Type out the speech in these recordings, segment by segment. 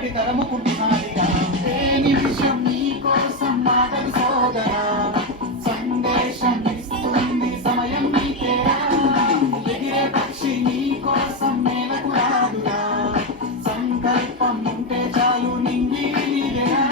రేపటి తరముకుంటున్నాడిగా ఏ నిమిషం నీ కోసం మాటలు సోదరా సందేశం ఇస్తుంది సమయం నీకేరా ఎగిరే పక్షి నీ కోసం మేలకు రాదురా సంకల్పం ఉంటే చాలు నింగి నీదేరా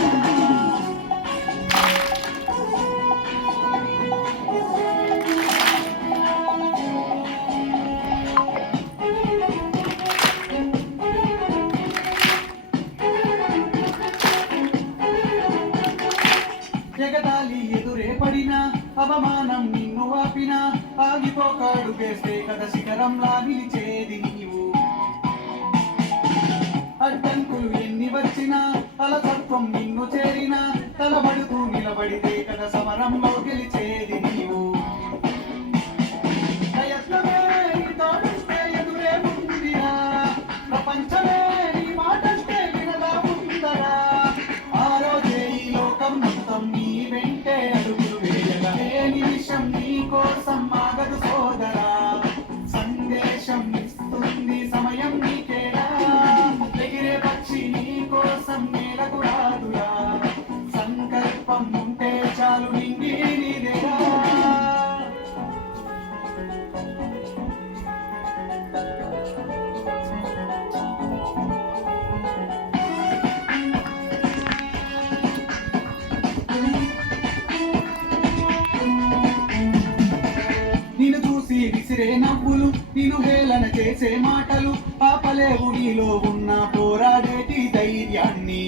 జగదాలి ఎదురే పడినా అవమానం నిన్ను ఆపినా ఆగిపోకాడు వేస్తే కథ శిఖరంలా నిలిచేది నీవు అడ్డంకులు ఎన్ని వచ్చినా అలసత్వం నిన్ను చేరినా తలబడుతూ నిలబడితే కథ సమరంలో గెలిచేది నీవు ప్రయత్నమే నీ తోడిస్తే ఎదురే ఉందిరా ప్రపంచమే నీ మాటంటే వినదా ఉందరా ఆ రోజే ఈ లోకం మొత్తం నీ వెంటే అడుగులు వేయగా ఏ నిమిషం నీ కోసం ఆగదు సోదరా సందేశం ఇస్తుంది సమయం నీకేరా ఎగిరే పక్షి నీ కోసం నేలకు రాదురా సంకల్పం ఉంటే చాలు నింగి నీదేరా నిన్ను చూసి విసిరే నవ్వులు నిన్ను హేళన చేసే మాటలు పాపలేవు నీలో ఉన్న పోరాడేటి ధైర్యాన్ని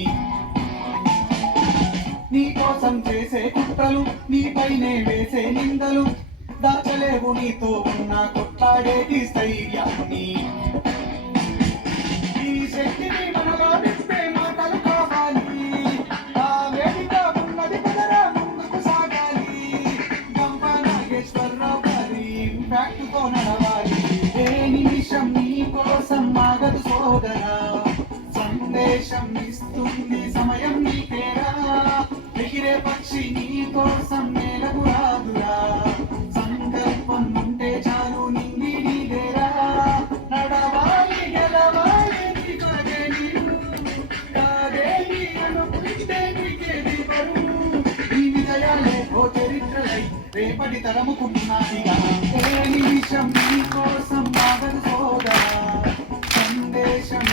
నీ కోసం చేసే కుట్రలు నీపైనే వేసే నిందలు దాచలేవు నీతో ఉన్న కొట్లాడేటి స్థైర్యాన్ని ఈ శక్తిని మనలో నింపే మాటలు కావాలి ఆ వేదిక ఉన్నది కదరా ముందుకు సాగాలి గంప నాగేశ్వరరావు గారి ఇంపాక్ట్ తో నడవాలి ఏ నిమిషం నీ కోసం ఆగదు సోదరా సందేశం ఇస్తుంది సమయం నీకేరా ఎగిరే పక్షి నీ కోసం నేలకు రాదురా సంకల్పం ఉంటే చాలు నింగి నీదేరా నడవాలి గెలవాలి నీ కొరకే నీవు కాదే నీ అనుకుంటే నీకేది బరువు ఈ విజయాలే ఓ చరిత్రలై రేపటి తరముకుంటున్నాడిగా ఏ నిమిషం నీ కోసం ఆగదు సోదరా సందేశం